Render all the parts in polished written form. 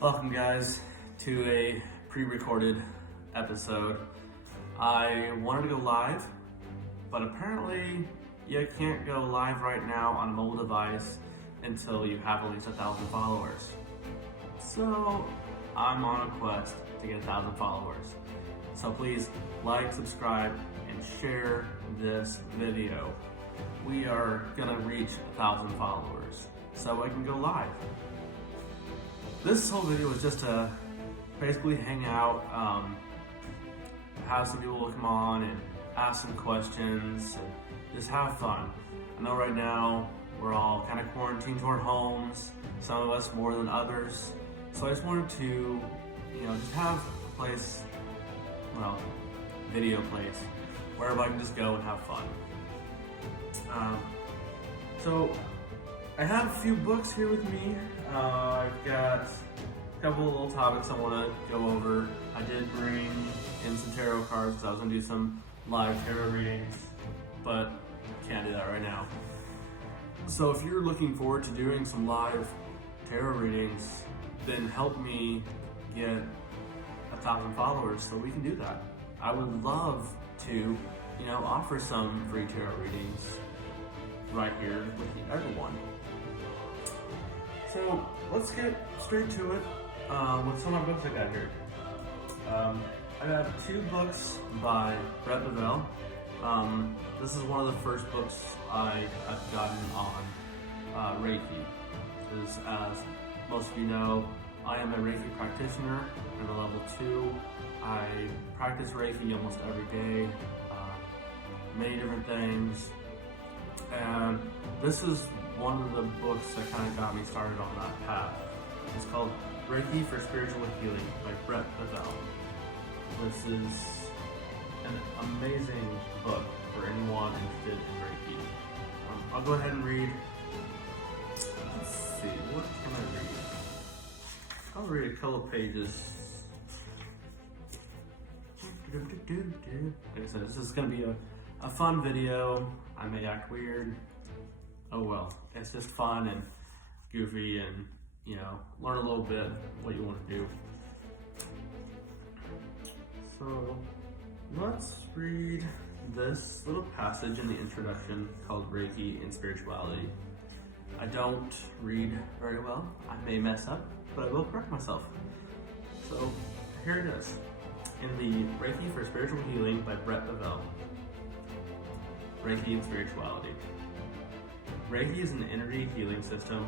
Welcome guys to a pre-recorded episode. I wanted to go live, but apparently you can't go live right now on a mobile device until you have at least 1,000 followers. So I'm on a quest to get 1,000 followers. So please like, subscribe, and share this video. We are gonna reach 1,000 followers so I can go live. This whole video was just to basically hang out, have some people come on and ask some questions and just have fun. I know right now we're all kind of quarantined to our homes, some of us more than others. So I just wanted to, just have a place, video place, where I can just go and have fun. So I have a few books here with me. I've got a couple of little topics I want to go over. I did bring in some tarot cards because I was going to do some live tarot readings, but can't do that right now. So if you're looking forward to doing some live tarot readings, then help me get 1,000 followers so we can do that. I would love to, offer some free tarot readings right here with everyone. So let's get straight to it with some of my books I got here. I got 2 books by Brett Bevell. This is one of the first books I've gotten on Reiki. As most of you know, I am a Reiki practitioner. I'm a level 2. I practice Reiki almost every day, many different things. And this is one of the books that kind of got me started on that path. It's called Reiki for Spiritual Healing by Brett Bevell. This is an amazing book for anyone interested in Reiki. I'll go ahead and read. Let's see, what can I read? I'll read a couple pages. Like I said, this is going to be a fun video. I may act weird. Oh well, it's just fun and goofy and, learn a little bit what you want to do. So let's read this little passage in the introduction called Reiki and Spirituality. I don't read very well. I may mess up, but I will correct myself. So here it is. In the Reiki for Spiritual Healing by Brett Bevell. Reiki and Spirituality. Reiki is an energy healing system.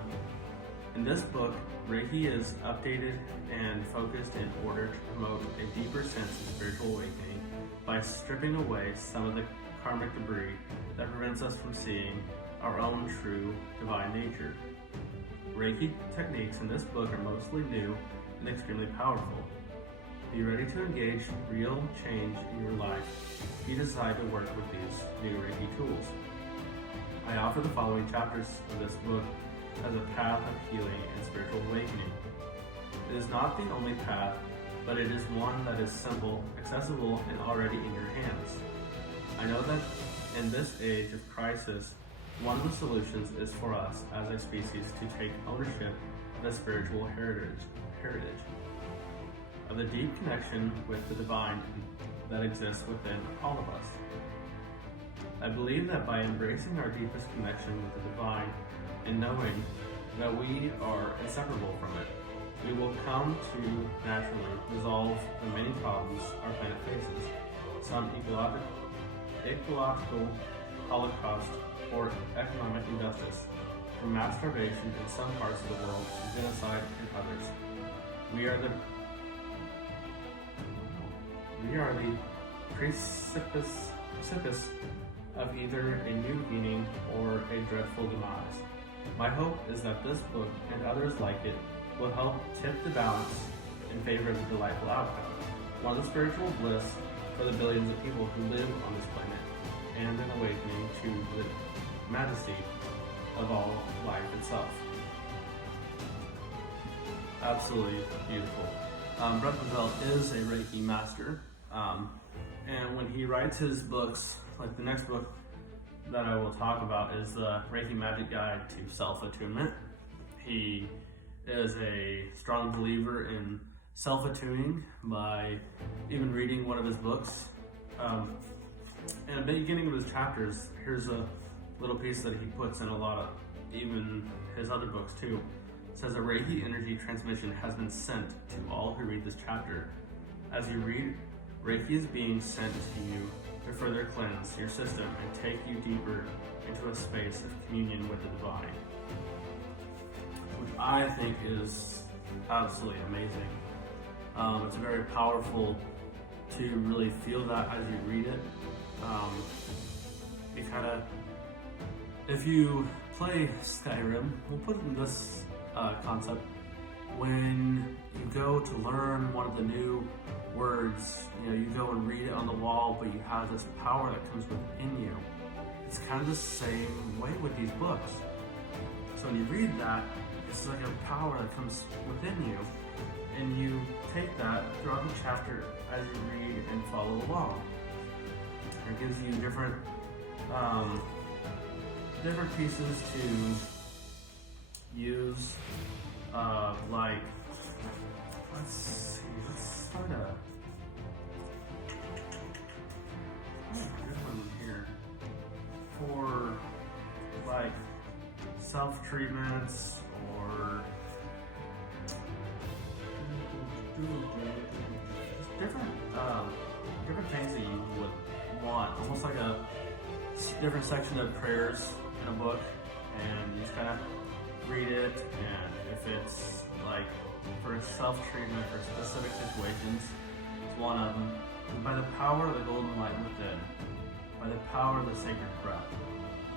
In this book, Reiki is updated and focused in order to promote a deeper sense of spiritual awakening by stripping away some of the karmic debris that prevents us from seeing our own true divine nature. Reiki techniques in this book are mostly new and extremely powerful. Be ready to engage real change in your life if you decide to work with these new Reiki tools. I offer the following chapters of this book as a path of healing and spiritual awakening. It is not the only path, but it is one that is simple, accessible, and already in your hands. I know that in this age of crisis, one of the solutions is for us as a species to take ownership of the spiritual heritage, of the deep connection with the divine that exists within all of us. I believe that by embracing our deepest connection with the divine and knowing that we are inseparable from it, we will come to naturally resolve the many problems our planet faces, some ecological holocaust or economic injustice, from mass starvation in some parts of the world to genocide in others. We are the precipice of either a new beginning or a dreadful demise. My hope is that this book and others like it will help tip the balance in favor of a delightful outcome, one of spiritual bliss for the billions of people who live on this planet, and an awakening to the majesty of all life itself. Absolutely beautiful. Brett Bevell is a Reiki master, and when he writes his books, like the next book that I will talk about is the Reiki Magic Guide to Self-Attunement. He is a strong believer in self-attuning by even reading one of his books. In the beginning of his chapters, here's a little piece that he puts in a lot of even his other books too. It says, a Reiki energy transmission has been sent to all who read this chapter. As you read, Reiki is being sent to you to further cleanse your system and take you deeper into a space of communion with the divine, which I think is absolutely amazing. It's very powerful to really feel that as you read it. If you play Skyrim, we'll put in this concept. When you go to learn one of the new words, you go and read it on the wall, but you have this power that comes within you. It's kind of the same way with these books. So when you read that, it's like a power that comes within you, and you take that throughout the chapter as you read and follow along. It gives you different pieces to use, like, let's try to, good one here, for like self-treatments or different things that you would want, almost like a different section of prayers in a book, and you just kind of read it, and if it's like for self-treatment for specific situations, it's one of them. And by the power of the golden light within, by the power of the sacred breath,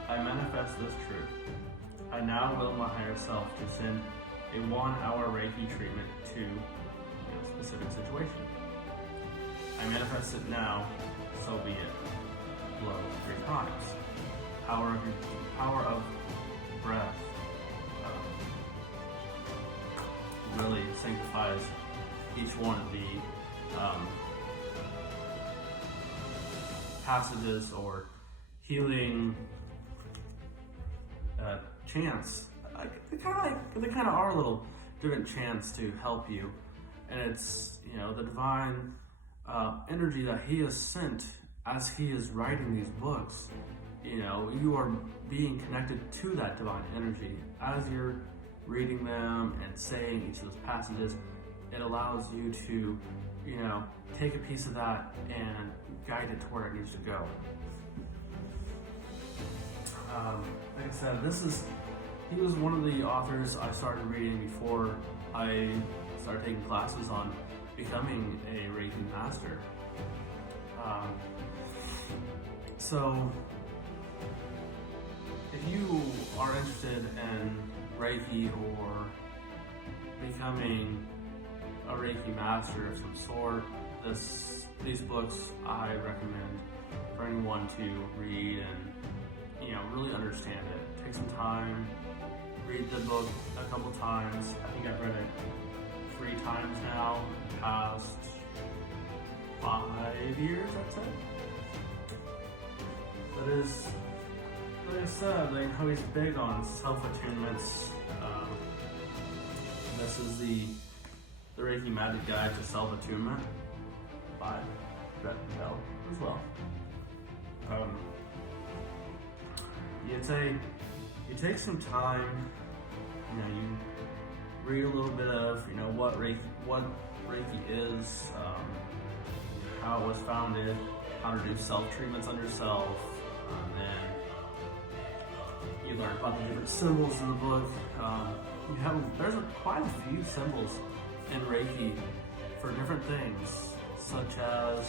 I manifest this truth. I now will my higher self to send a 1-hour Reiki treatment to a specific situation. I manifest it now, so be it. Blow 3 times. Power of breath really sanctifies each one of the passages or healing chants. They kind of are a little different chants to help you, and it's the divine energy that he has sent as he is writing these books. You are being connected to that divine energy as you're reading them and saying each of those passages. It allows you to take a piece of that and guide it to where it needs to go. Like I said, he was one of the authors I started reading before I started taking classes on becoming a Reiki master. So if you are interested in Reiki or becoming a Reiki master of some sort, these books I recommend for anyone to read and really understand it. Take some time, read the book a couple times. I think I've read it 3 times now in the past 5 years, I'd say. But like I said, how he's big on self-attunements. This is the Reiki Magic Guide to Self-Attunement by Brett Bell as well. You take some time, you read a little bit of, what Reiki is, how it was founded, how to do self-treatments on yourself, and then you learn about the different symbols in the book. There's quite a few symbols in Reiki for different things, such as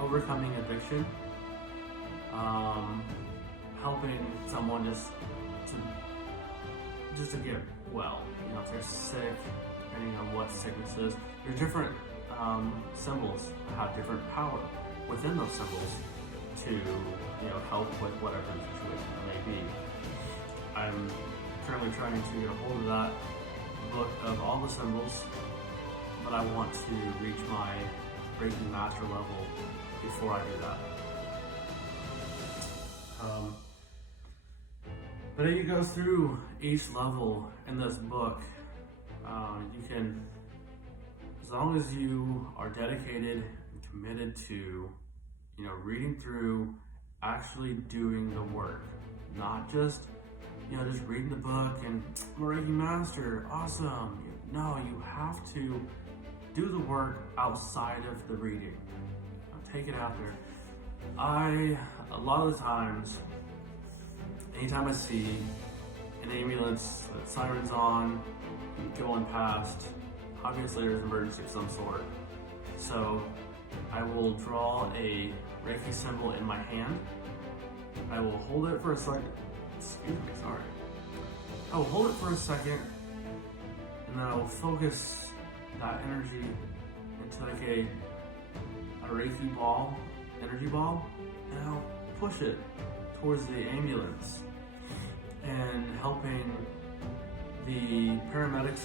overcoming addiction, helping someone just to get well. If they're sick, depending on what sickness is, there's different symbols that have different power within those symbols to help with whatever the situation may be. I'm currently trying to get a hold of that book of all the symbols, but I want to reach my Reiki master level before I do that. But as you go through each level in this book, you can, as long as you are dedicated and committed to, reading through, actually doing the work, not just, just reading the book and I'm a Reiki master, awesome. No, you have to do the work outside of the reading. Take it out there. A lot of the times, anytime I see an ambulance, sirens on, going past, obviously there's an emergency of some sort. So I will draw a Reiki symbol in my hand. I will hold it for a second. I will hold it for a second, and then I will focus that energy into like a Reiki ball, energy ball, and I'll push it towards the ambulance and helping the paramedics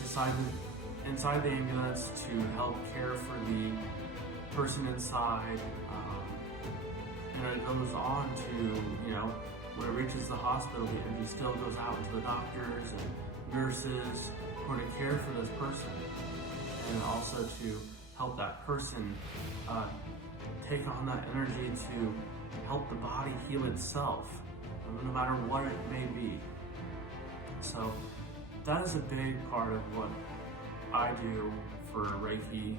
inside the ambulance to help care for the person inside. And it goes on to, when it reaches the hospital, the energy still goes out to the doctors and nurses who are to care for this person, and also to help that person take on that energy to help the body heal itself, no matter what it may be. So that is a big part of what I do for Reiki,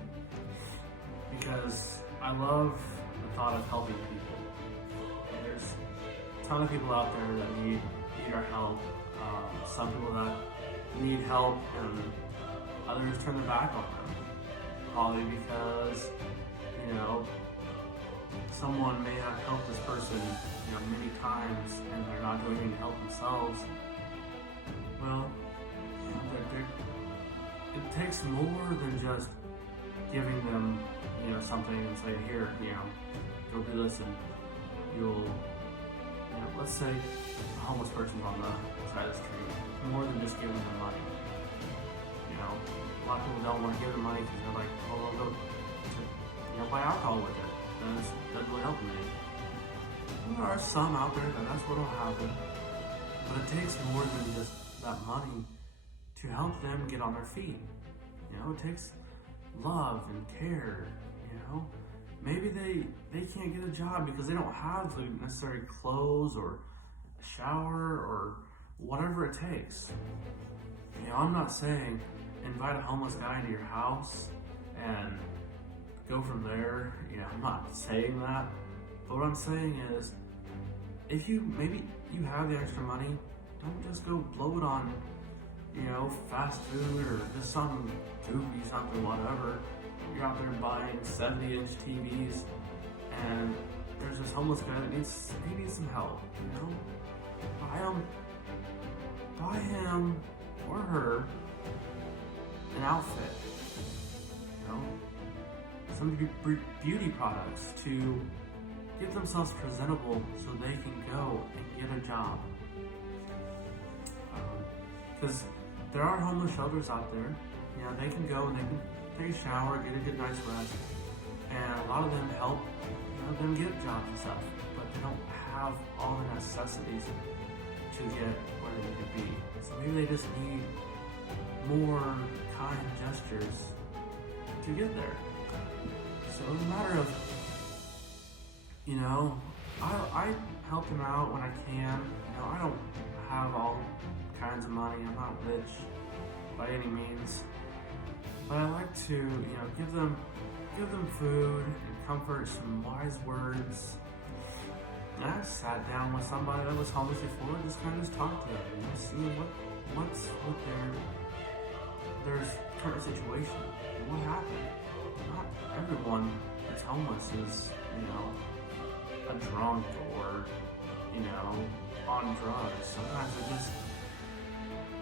because I love the thought of helping people. There's a ton of people out there that need our help. Some people that need help and others turn their back on them. Probably because, someone may have helped this person, many times and they're not doing anything to help themselves. Well, it takes more than just giving them, something and say, here, go do this, and you'll, let's say a homeless person's on the side of the street. More than just giving them money. A lot of people don't want to give them money because they're like, oh, I'll go to, buy alcohol with it. That doesn't really help me. There are some out there that's what will happen. But it takes more than just that money to help them get on their feet. It takes love and care, Maybe they can't get a job because they don't have the necessary clothes or a shower or whatever it takes. I'm not saying invite a homeless guy into your house and go from there. I'm not saying that. But what I'm saying is, if maybe you have the extra money, don't just go blow it on, fast food or just some goofy something, whatever. You're out there buying 70-inch TVs and there's this homeless guy that needs some help, Buy him or her an outfit, some beauty products to get themselves presentable so they can go and get a job. Because there are homeless shelters out there. They can go and they can take a shower, get a good night's rest, and a lot of them help them get jobs and stuff, but they don't have all the necessities to get where they need to be. So maybe they just need more kind gestures to get there. So it's a matter of, I help them out when I can. I don't have all kinds of money. I'm not rich by any means. But I like to, give them food and comfort, some wise words. And I sat down with somebody that was homeless before and just kind of talked to them, see what's with their current situation and what happened. Not everyone that's homeless is, a drunk or, on drugs. Sometimes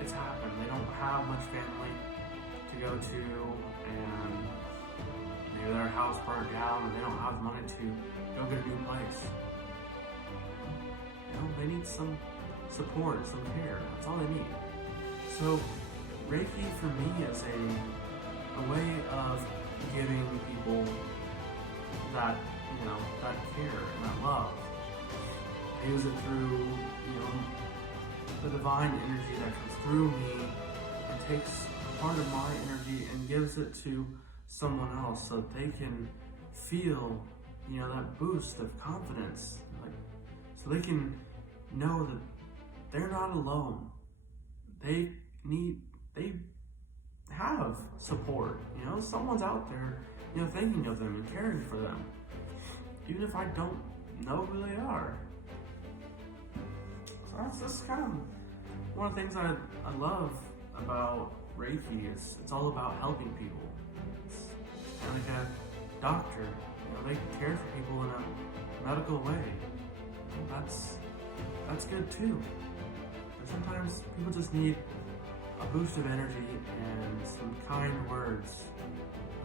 it's happened. They don't have much family to go to, and maybe their house burned down and they don't have money to go get a new place. They need some support, some care. That's all they need. So Reiki for me is a way of giving people that, that care and that love. I use it through, the divine energy that comes through me and takes part of my energy and gives it to someone else so that they can feel, that boost of confidence. So they can know that they're not alone. They have support. Someone's out there, thinking of them and caring for them, even if I don't know who they are. So that's kind of one of the things I love about Reiki is it's all about helping people. It's kind of like a doctor. They care for people in a medical way. That's good too. But sometimes people just need a boost of energy and some kind words.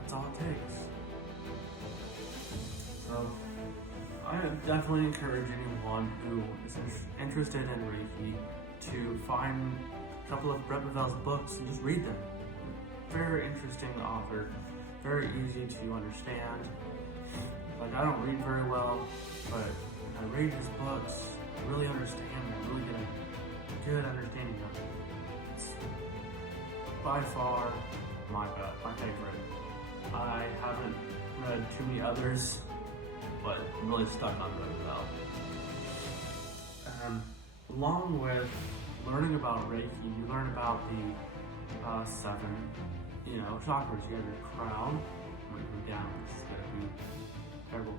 That's all it takes. So I definitely encourage anyone who is interested in Reiki to find a couple of Brett Bevell's books and just read them. Very interesting author, very easy to understand. I don't read very well, but when I read his books, I really understand them, really get a good understanding of it. It's by far my favorite. I haven't read too many others, but I'm really stuck on Brett Bevell. Along with learning about Reiki, you learn about the 7, chakras. You have your crown. I'm going to go down. This is going to be terrible.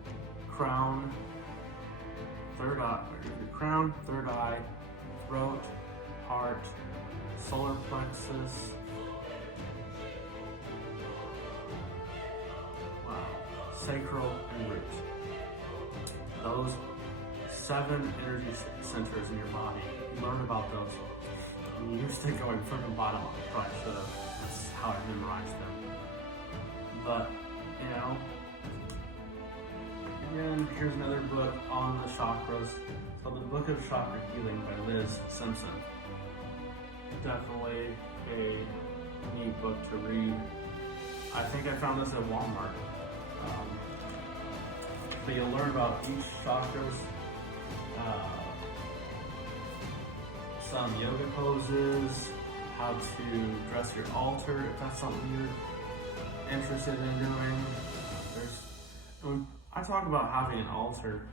Crown, third eye, your crown, third eye, throat, heart, solar plexus. Wow. Sacral and root. Those 7 energy centers in your body. You learn about those. I'm used to going from the bottom up, probably should have. That's how I memorized them. But, again, here's another book on the chakras. It's called The Book of Chakra Healing by Liz Simpson. Definitely a neat book to read. I think I found this at Walmart. So you'll learn about each chakras, some yoga poses, how to dress your altar if that's something you're interested in doing. When I talk about having an altar,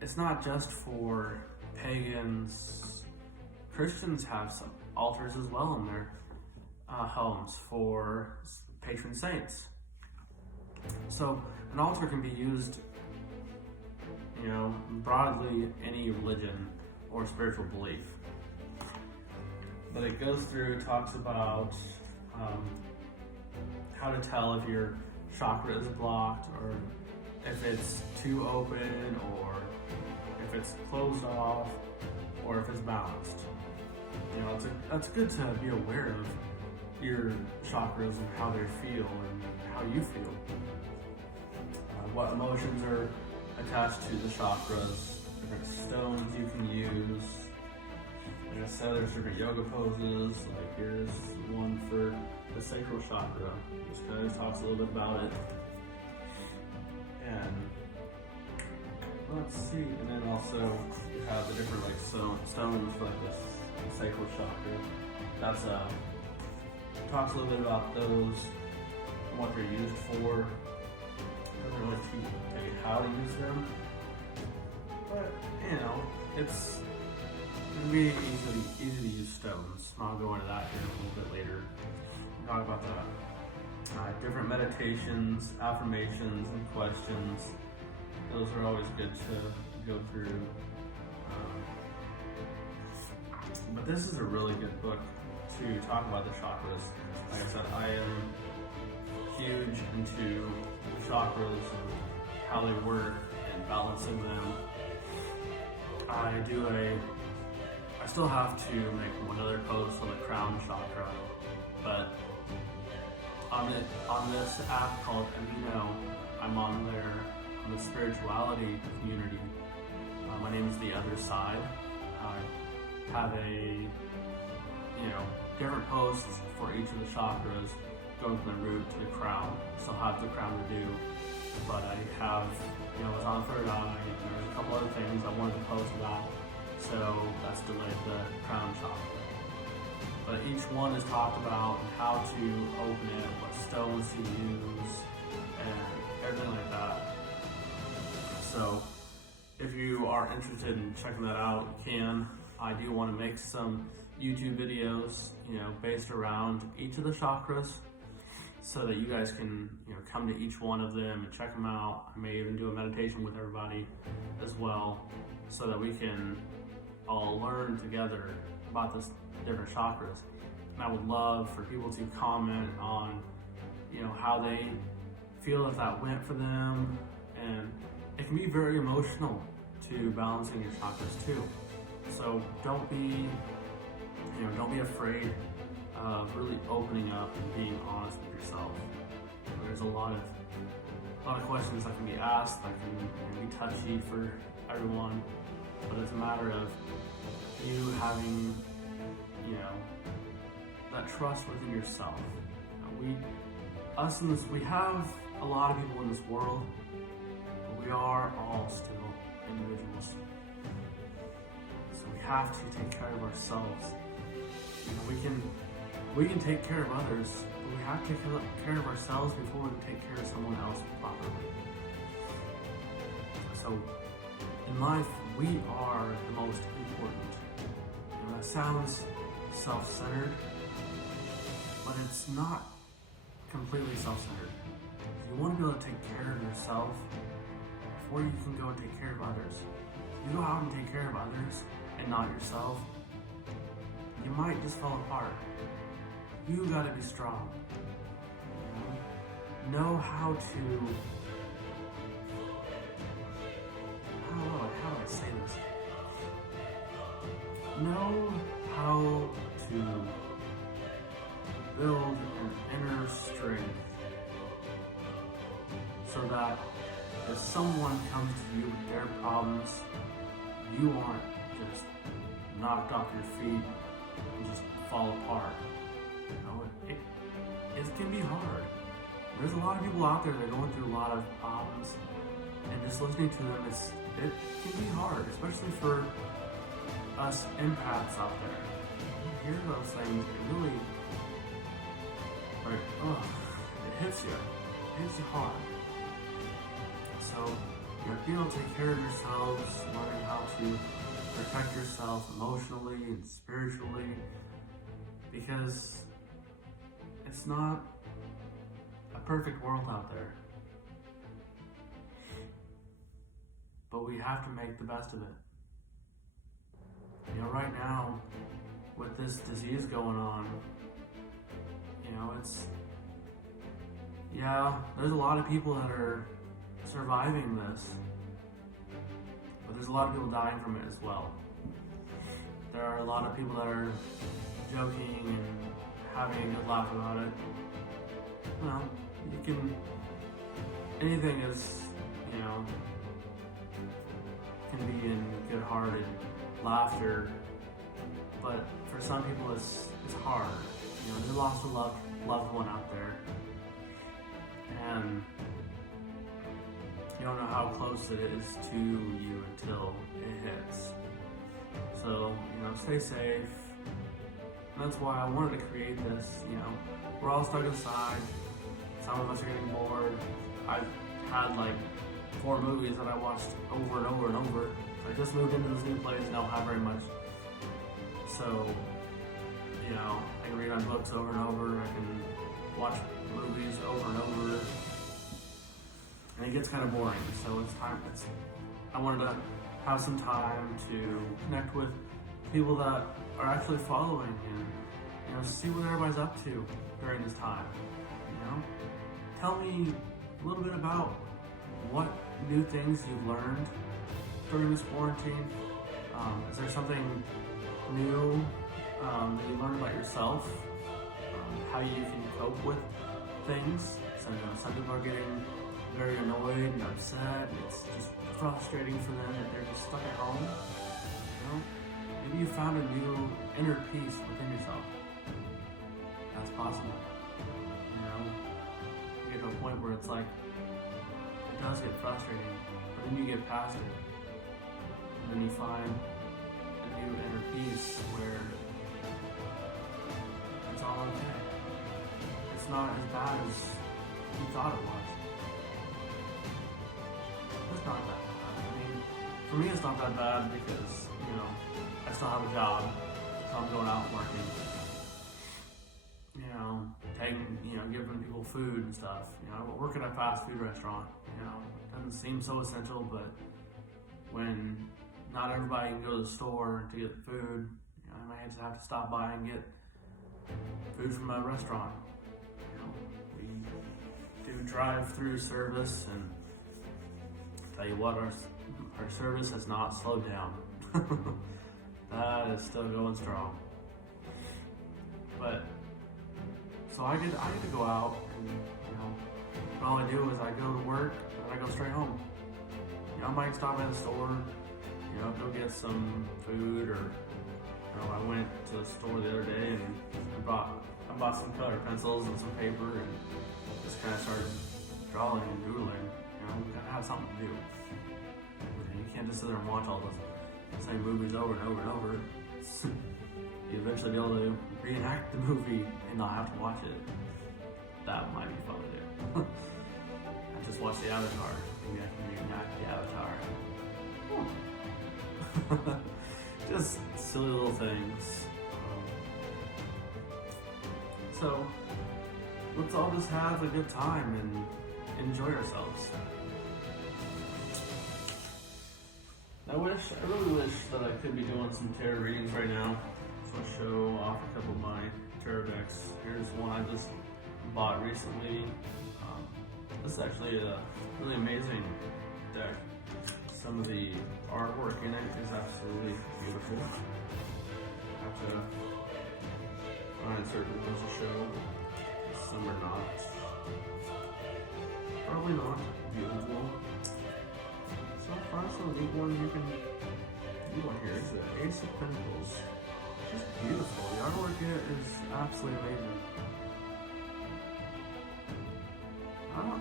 it's not just for pagans. Christians have some altars as well in their homes for patron saints. So an altar can be used, broadly any religion or spiritual belief. But it goes through, talks about how to tell if your chakra is blocked or if it's too open or if it's closed off or if it's balanced. That's good to be aware of your chakras and how they feel and how you feel. What emotions are attached to the chakras, different stones you can use. Like I said, there's different yoga poses. Like here's one for the sacral chakra. Just kind of talks a little bit about it. And let's see. And then also you have the different stones for like this sacral chakra. That's talks a little bit about those and what they're used for. Doesn't really tell you how to use them, but it's gonna be easy to use stones. I'll go into that here a little bit later. Talk about the different meditations, affirmations, and questions. Those are always good to go through. But this is a really good book to talk about the chakras. Like I said, I am huge into the chakras and how they work and balancing them. I still have to make one other post on the crown chakra, but on this app called Amino, I'm on there on the spirituality community. My name is The Other Side. I have different posts for each of the chakras, going from the root to the crown. Still have the crown to do, but I have, it's on third eye, and there's a couple other things I wanted to post about. so that's delayed the crown chakra. But each one is talked about and how to open it, what stones to use, and everything like that. So if you are interested in checking that out, you can. I do want to make some YouTube videos, based around each of the chakras, so that you guys can, come to each one of them and check them out. I may even do a meditation with everybody as well, so that we can all learn together about this different chakras. And I would love for people to comment on, how they feel if that went for them. And it can be very emotional to balancing your chakras too. So don't be afraid of really opening up and being honest with yourself. There's a lot of questions that can be asked that can be touchy for everyone, but it's a matter of you having, that trust within yourself. We have a lot of people in this world, but we are all still individuals. So we have to take care of ourselves. We can take care of others, but we have to take care of ourselves before we can take care of someone else properly. So in life, we are the most important. That sounds self-centered, but it's not completely self-centered. You want to be able to take care of yourself before you can go and take care of others. If you go out and take care of others and not yourself, you might just fall apart. You gotta be strong. Know how to, how do I say this? Know how to build an inner strength so that if someone comes to you with their problems, you aren't just knocked off your feet and just fall apart. It can be hard. There's a lot of people out there that are going through a lot of problems, and just listening to them, it can be hard, especially for us empaths out there. You hear those things, it really, it hits you. It hits you hard. So, being able to take care of yourselves, learning how to protect yourself emotionally and spiritually, because it's not a perfect world out there. But we have to make the best of it. Right now, with this disease going on, there's a lot of people that are surviving this, but there's a lot of people dying from it as well. There are a lot of people that are joking and having a good laugh about it. Anything is, can be in good-hearted laughter, but for some people it's hard. They lost a loved one out there, and you don't know how close it is to you until it hits. So, stay safe. And that's why I wanted to create this. We're all stuck inside. Some of us are getting bored. I've had like 4 movies that I watched over and over and over. I just moved into this new place and don't have very much. So, I can read my books over and over. I can watch movies over and over. And it gets kind of boring. So I wanted to have some time to connect with people that are actually following and, see what everybody's up to during this time. Tell me a little bit about what new things you've learned during this quarantine. Is there something new that you learned about yourself? How you can cope with things? So, some people are getting very annoyed and upset. It's just frustrating for them that they're just stuck at home. Maybe you found a new inner peace within yourself. That's possible. You get to a point where it's like, it does get frustrating, but then you get past it. And then you find you inner peace where it's all okay. It's not as bad as you thought it was. It's not that bad. I mean, for me it's not that bad because, I still have a job, so I'm going out and working. Giving people food and stuff. I work at a fast food restaurant. It doesn't seem so essential, but when not everybody can go to the store to get food, I might just have to stop by and get food from a restaurant. We do drive-through service, and tell you what, our service has not slowed down. That is still going strong. But so I get to go out, and all I do is I go to work and I go straight home. I might stop at the store, go get some food, or I went to the store the other day and I bought some color pencils and some paper and just kind of started drawing and doodling. We gotta have something to do. You can't just sit there and watch all the same movies over and over and over. You eventually be able to reenact the movie and not have to watch it. That might be fun to do. I just watched the Avatar. Maybe I can reenact the Avatar. Just silly little things. So let's all just have a good time and enjoy ourselves. I really wish that I could be doing some tarot readings right now. So I'll show off a couple of my tarot decks. Here's one I just bought recently. This is actually a really amazing deck. Some of the artwork in it is absolutely beautiful. I have to find certain ones to show. Some are not. Probably not beautiful. So far, some neat ones you can do on here. It's the Ace of Pentacles. It's just beautiful. The artwork in it is absolutely amazing.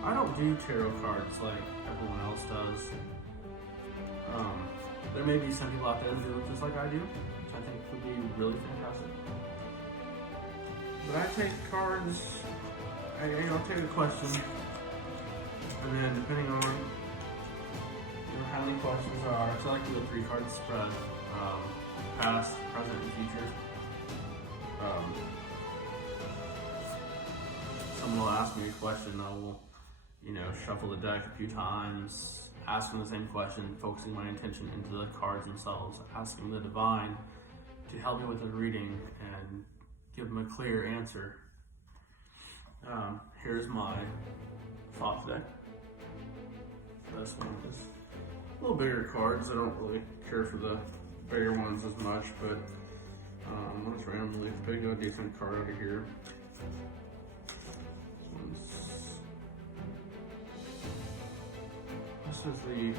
I don't do tarot cards like everyone else does. There may be some people out there that do it just like I do, which I think would be really fantastic. But I take cards, I'll take a question, and then depending on how many questions there are, so I like to do a 3-card spread, past, present, and future. Someone will ask me a question, I will, shuffle the deck a few times, asking the same question, focusing my attention into the cards themselves, asking the divine to help me with the reading and give them a clear answer. Here's my Fox deck. This one is a little bigger cards. I don't really care for the bigger ones as much, but let's randomly pick a decent card out of here. This is the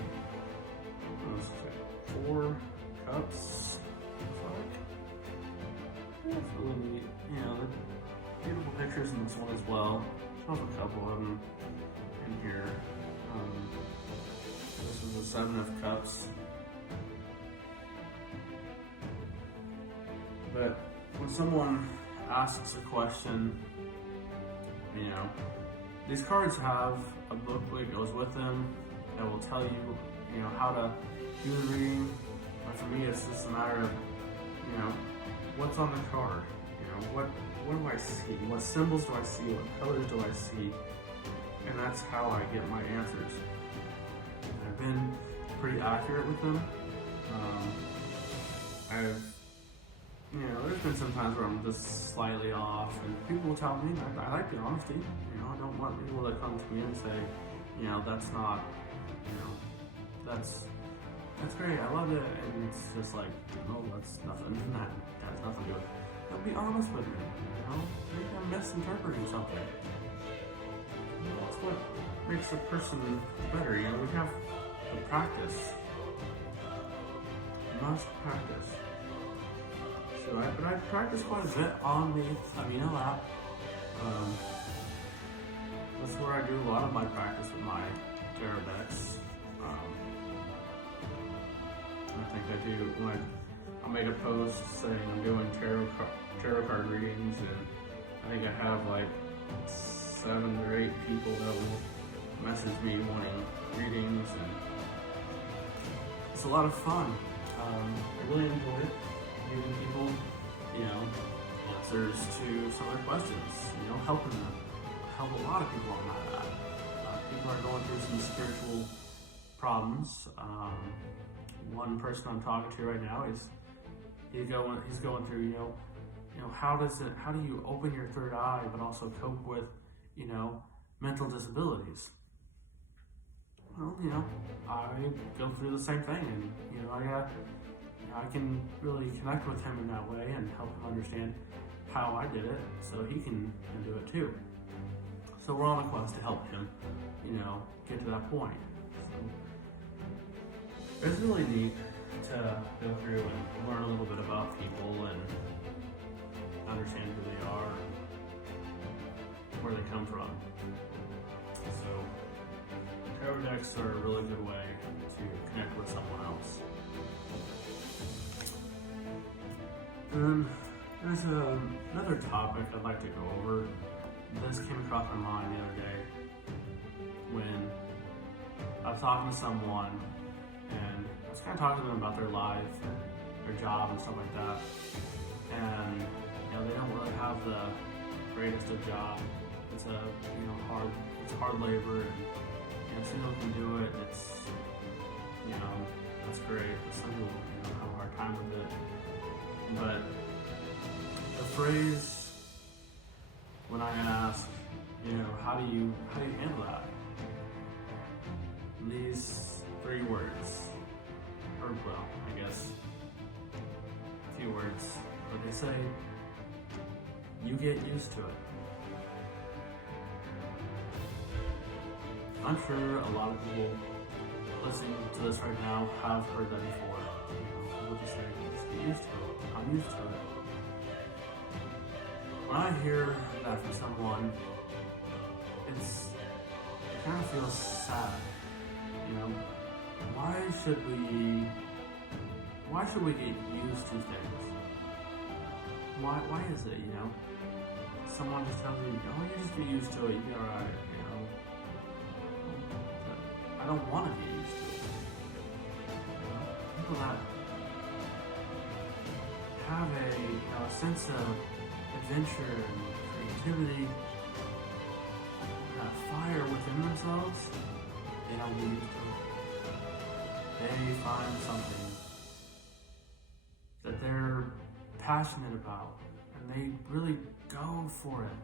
4 cups. That's really neat. The beautiful pictures in this one as well. I have a couple of them in here. This is the 7 of Cups. But when someone asks a question, these cards have a booklet that goes with them that will tell you, how to do the reading. But for me, it's just a matter of, what's on the card? What do I see? What symbols do I see? What colors do I see? And that's how I get my answers. I've been pretty accurate with them. There's been some times where I'm just slightly off, and people will tell me, I like the honesty. I don't want people to come to me and say, that's not, that's great, I love it, and it's just like, no, that's nothing, that has nothing to do with it. But be honest with me, maybe I'm misinterpreting something. That's what makes a person better, we have to practice. You must practice. But I practice quite a bit on the Amino app. That's where I do a lot of my practice with my tarot decks. I think I do when I made a post saying I'm doing tarot card readings, and I think I have like 7 or 8 people that will message me wanting readings, and it's a lot of fun. I really enjoy it, giving people, answers to some of their questions, helping them. Help a lot of people on that. People are going through some spiritual problems. One person I'm talking to right now he's going through, how do you open your third eye but also cope with, mental disabilities? Well, I go through the same thing, and I can really connect with him in that way and help him understand how I did it, so he can do it too. So we're on a quest to help him, get to that point. So it's really neat to go through and learn a little bit about people and understand who they are, where they come from. So tarot decks are a really good way to connect with someone else. And there's another topic I'd like to go over. This came across my mind the other day when I was talking to someone, and I was kind of talking to them about their life, their job, and stuff like that. And they don't really have the greatest of job. It's hard labor, and some people can do it. It's that's great. But some people have a hard time with it. But the phrase when I ask, how do you handle that? These 3 words, or I guess a few words, but they say, you get used to it. I'm sure a lot of people listening to this right now have heard that before. People just say, just get used to it. I'm used to it. When I hear that from someone, it kind of feels sad. Why should we get used to things? Why is it, Someone just tells you, you just get used to it, you'll be alright, But I don't want to get used to it. People that have a sense of adventure and creativity, that fire within themselves, they don't get used to it. They find something that they're passionate about, and they really go for it.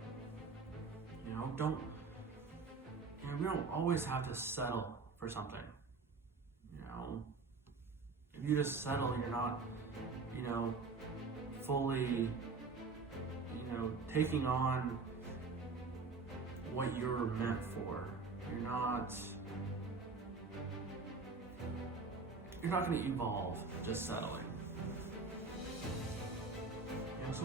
We don't always have to settle for something. If you just settle, you're not, fully, taking on what you're meant for. You're not going to evolve just settling. So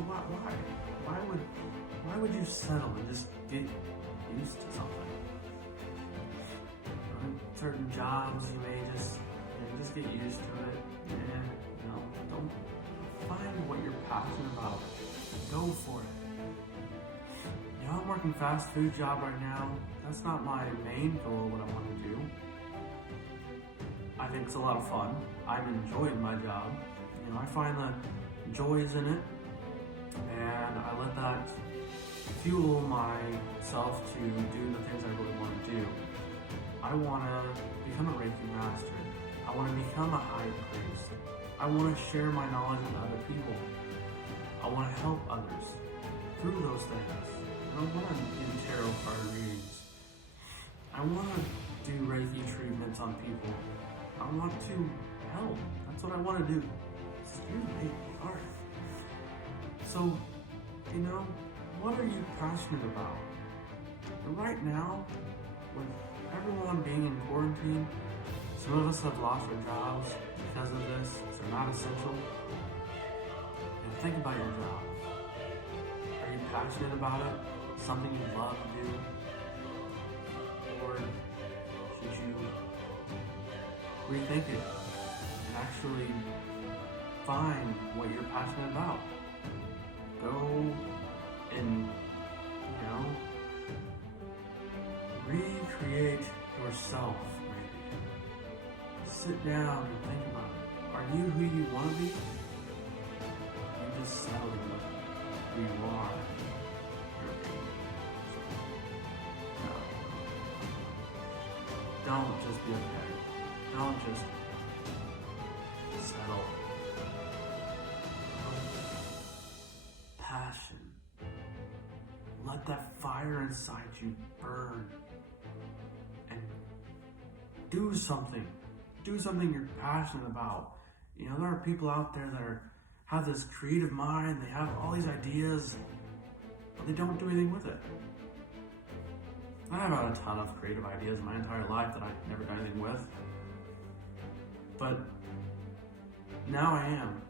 why would you settle and just get used to something? Certain jobs you may just get used to it, and don't find what you're passionate about. Go for it. I'm working fast food job right now. That's not my main goal, what I want to do. I think it's a lot of fun. I'm enjoying my job. I find the joys in it, and I let that fuel myself to do the things I really want to do. I want to become a Reiki master. I want to become a high priest. I want to share my knowledge with other people. I want to help others through those things. I don't want to do tarot card readings. I want to do Reiki treatments on people. I want to help. That's what I want to do. Excuse me. All right. So, what are you passionate about? And right now, with everyone being in quarantine, some of us have lost our jobs because of this. They're not essential. And think about your job. Are you passionate about it? Something you love to do? Or should you rethink it and actually find what you're passionate about. Go and, recreate yourself, maybe. Sit down and think about it. Are you who you want to be? You're just settling with who you are. Don't just be okay. Don't just settle. Passion. Let that fire inside you burn. And do something. Do something you're passionate about. There are people out there that have this creative mind. They have all these ideas, but they don't do anything with it. I've had a ton of creative ideas my entire life that I've never done anything with. But now I am.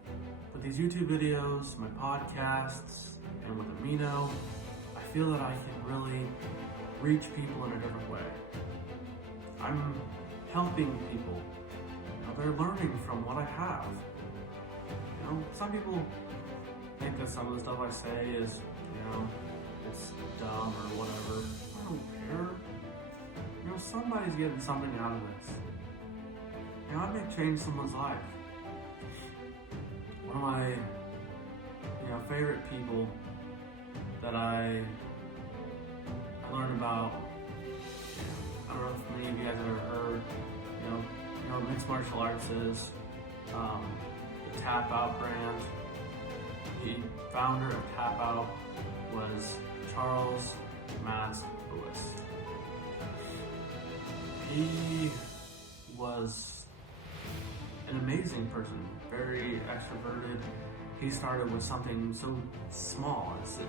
With these YouTube videos, my podcasts, and with Amino, I feel that I can really reach people in a different way. I'm helping people. They're learning from what I have. Some people think that some of the stuff I say is, it's dumb or whatever. I don't care. Somebody's getting something out of this. I may change someone's life. One of my, favorite people that I learned about, I don't know if many of you guys have ever heard, mixed martial arts is the Tap Out brand. The founder of Tap Out was Charles Matt Lewis. He was an amazing person, very extroverted. He started with something so small as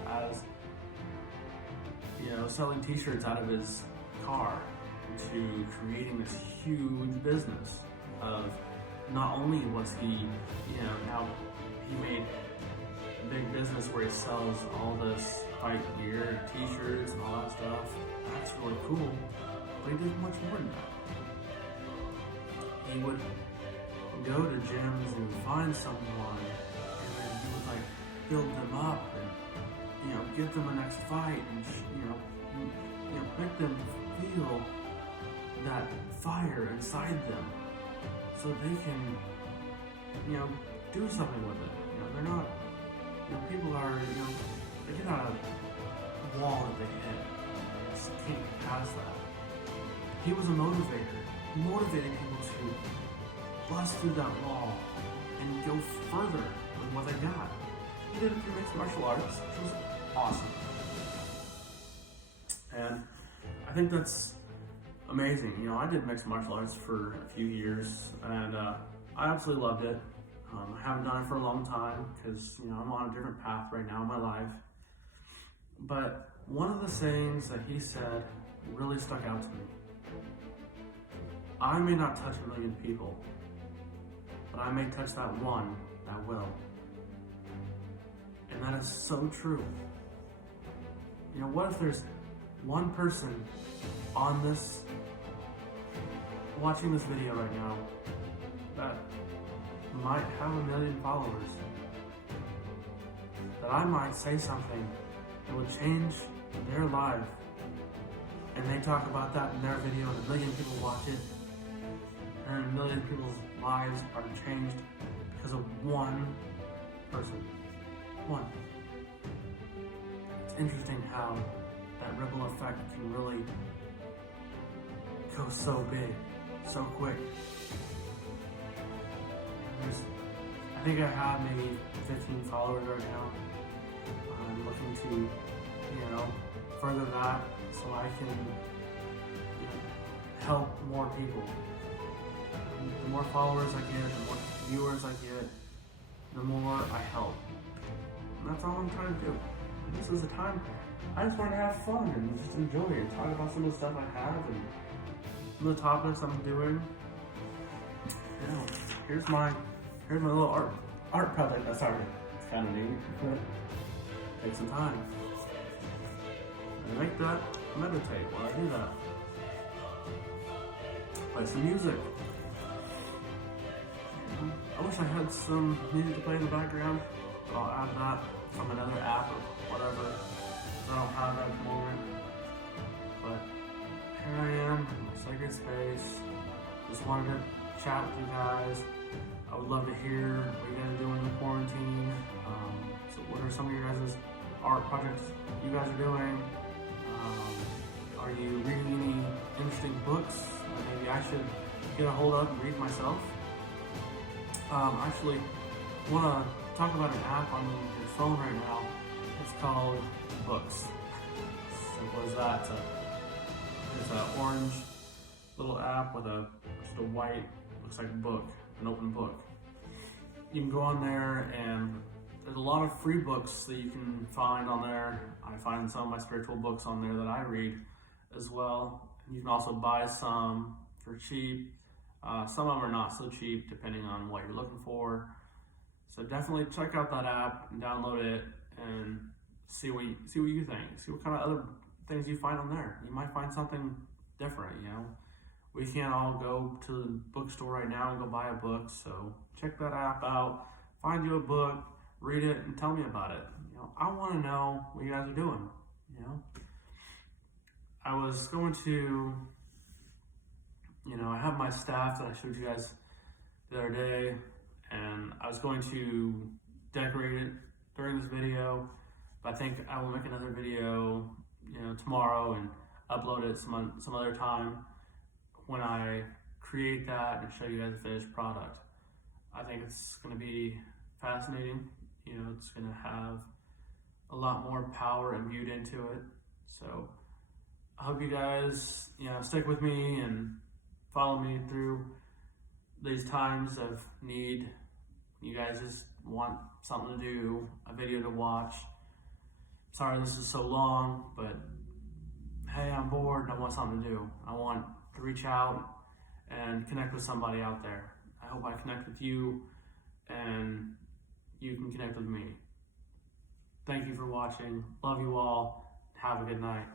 selling t-shirts out of his car to creating this huge business of not only was he, now he made a big business where he sells all this fight gear and t-shirts and all that stuff. That's really cool. But he did much more than that. He would go to gyms and find someone and then he would build them up and give them a next fight and make them feel that fire inside them so they can do something with it. They're not people are they get out of the wall that they hit. They just can't get past that. He was a motivator. He motivated people to bust through that wall and go further with what they got. He did it through mixed martial arts, which was awesome. And I think that's amazing. I did mixed martial arts for a few years and I absolutely loved it. I haven't done it for a long time because, I'm on a different path right now in my life. But one of the sayings that he said really stuck out to me. I may not touch 1 million people, but I may touch that one that will. And that is so true. What if there's one person on this, watching this video right now, that might have 1 million followers, that I might say something that would change their life, and they talk about that in their video and 1 million people watch it, and 1 million people's lives are changed because of one person. One. It's interesting how that ripple effect can really go so big, so quick. I think I have maybe 15 followers right now. I'm looking to, further that so I can help more people. The more followers I get, the more viewers I get, the more I help. And that's all I'm trying to do. And this is the time I just want to have fun and just enjoy and talk about some of the stuff I have and some of the topics I'm doing. Here's my little art project I started. It's kind of neat. Take some time. I make that meditate while I do that. Play some music. I wish I had some music to play in the background, but I'll add that from another app or whatever. I don't have that at the moment. But here I am in my sacred space. Just wanted to chat with you guys. I would love to hear what you guys are doing in the quarantine. So what are some of your guys' art projects you guys are doing? Are you reading any interesting books that maybe I should get a hold of and read myself? Actually, I want to talk about an app on your phone right now. It's called Books. Simple as that. It's an orange little app with just a white, looks like a book, an open book. You can go on there and there's a lot of free books that you can find on there. I find some of my spiritual books on there that I read as well. You can also buy some for cheap. Some of them are not so cheap depending on what you're looking for. So definitely check out that app and download it and see what you think. See what kind of other things you find on there. You might find something different, you know. We can't all go to the bookstore right now and go buy a book, so check that app out. Find you a book, read it, and tell me about it. You know, I want to know what you guys are doing. You know, I was going to, I have my staff that I showed you guys the other day, and I was going to decorate it during this video, but I think I will make another video, tomorrow and upload it some other time when I create that and show you guys the finished product. I think it's going to be fascinating. It's going to have a lot more power imbued into it. So I hope you guys, stick with me and follow me through these times of need. You guys just want something to do, a video to watch. Sorry this is so long, but hey, I'm bored and I want something to do. I want to reach out and connect with somebody out there. I hope I connect with you and you can connect with me. Thank you for watching. Love you all. Have a good night.